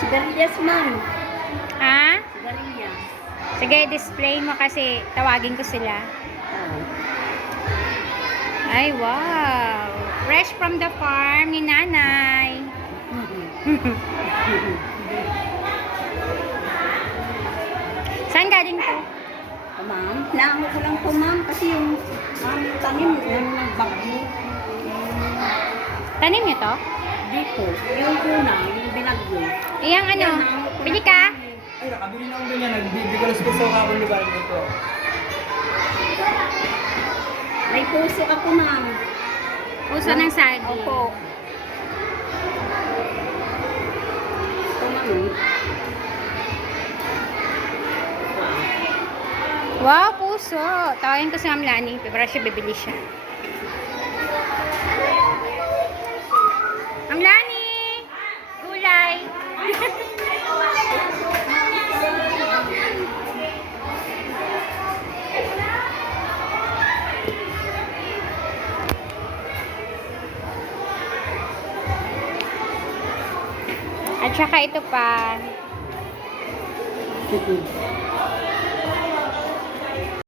Sigarilyas, ma'am. Ha? Sigarilyas. Sige, display mo kasi tawagin ko sila. Oh. Ay, wow. Fresh from the farm ni nanay. Saan galing to? Ma'am, naango ko lang po, ma'am. Kasi yung tanim yung nagbagyo. Tanim niyo to? Dito. Yung una, yung binagyo. Iyang ano? Bili ka? Ay, nakabili na ako ganyan. Nagbibigalos ko sa kakong lugar nito. May puso ako, ma'am. Puso ng saging. Opo. Ito, ma'am. Wow, puso. Tawagin ko si Ma'am Lani. Para siya bibili siya. Ma'am Lani! Gulay! At saka ito pa.